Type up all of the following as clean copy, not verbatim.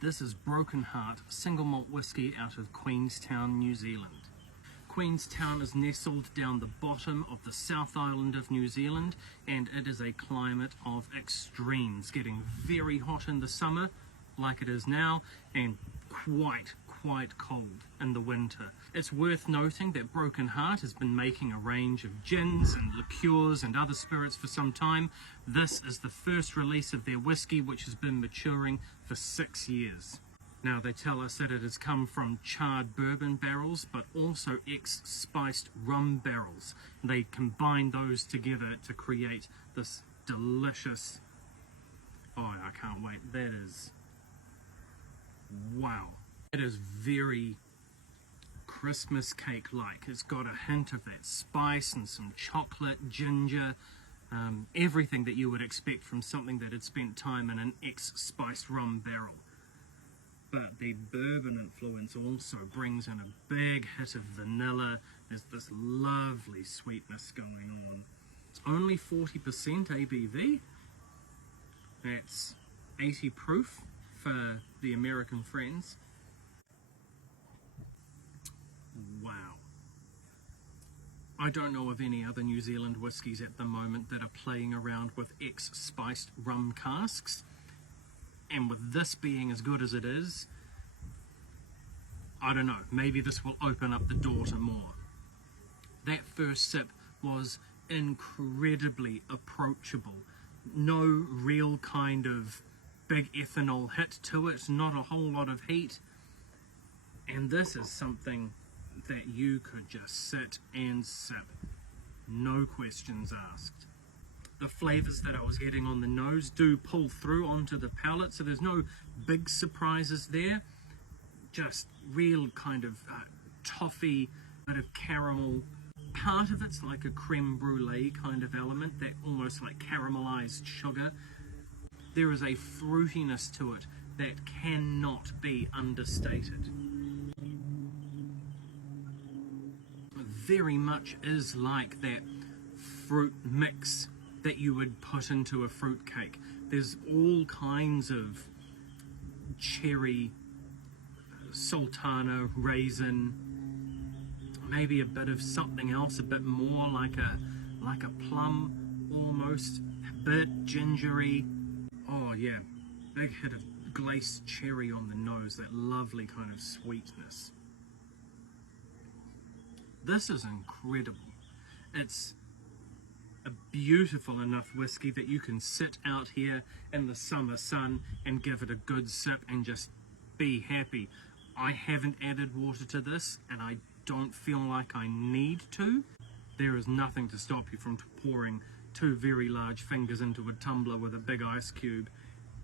This is Broken Heart single malt whisky out of Queenstown, New Zealand. Queenstown is nestled down the bottom of the South Island of New Zealand, and it is a climate of extremes, getting very hot in the summer like it is now, and quite cold in the winter. It's worth noting that Broken Heart has been making a range of gins and liqueurs and other spirits for some time. This is the first release of their whisky, which has been maturing for 6 years. Now, they tell us that it has come from charred bourbon barrels, but also ex-spiced rum barrels. They combine those together to create this delicious... oh, I can't wait. That is... wow. It is very Christmas cake-like. It's got a hint of that spice and some chocolate, ginger, everything that you would expect from something that had spent time in an ex-spiced rum barrel. But the bourbon influence also brings in a big hit of vanilla. There's this lovely sweetness going on. It's only 40% ABV. That's 80 proof for the American friends. Wow. I don't know of any other New Zealand whiskies at the moment that are playing around with ex-spiced rum casks. And with this being as good as it is, I don't know, maybe this will open up the door to more. That first sip was incredibly approachable. No real kind of big ethanol hit to it, not a whole lot of heat. And this is something that you could just sit and sip, no questions asked. The flavours that I was getting on the nose do pull through onto the palate, so there's no big surprises there. Just real kind of toffee, bit of caramel. Part of it's like a creme brulee kind of element, that almost like caramelized sugar. There is a fruitiness to it that cannot be understated. Very much is like that fruit mix that you would put into a fruit cake. There's all kinds of cherry, sultana, raisin, maybe a bit of something else, a bit more like a plum almost, a bit gingery. Oh yeah, big hit of glaced cherry on the nose, that lovely kind of sweetness. This is incredible. It's a beautiful enough whiskey that you can sit out here in the summer sun and give it a good sip and just be happy. I haven't added water to this, and I don't feel like I need to. There is nothing to stop you from pouring 2 very large fingers into a tumbler with a big ice cube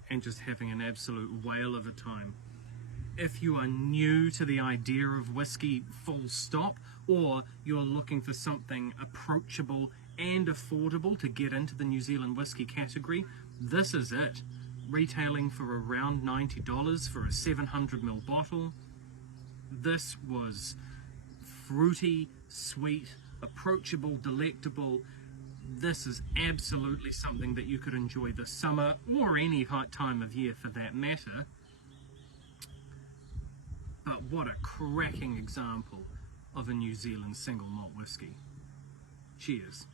and just having an absolute whale of a time. If you are new to the idea of whiskey full stop, or you're looking for something approachable and affordable to get into the New Zealand whiskey category, this is it. Retailing for around $90 for a 700ml bottle. This was fruity, sweet, approachable, delectable. This is absolutely something that you could enjoy this summer, or any hot time of year for that matter. But what a cracking example of a New Zealand single malt whiskey. Cheers.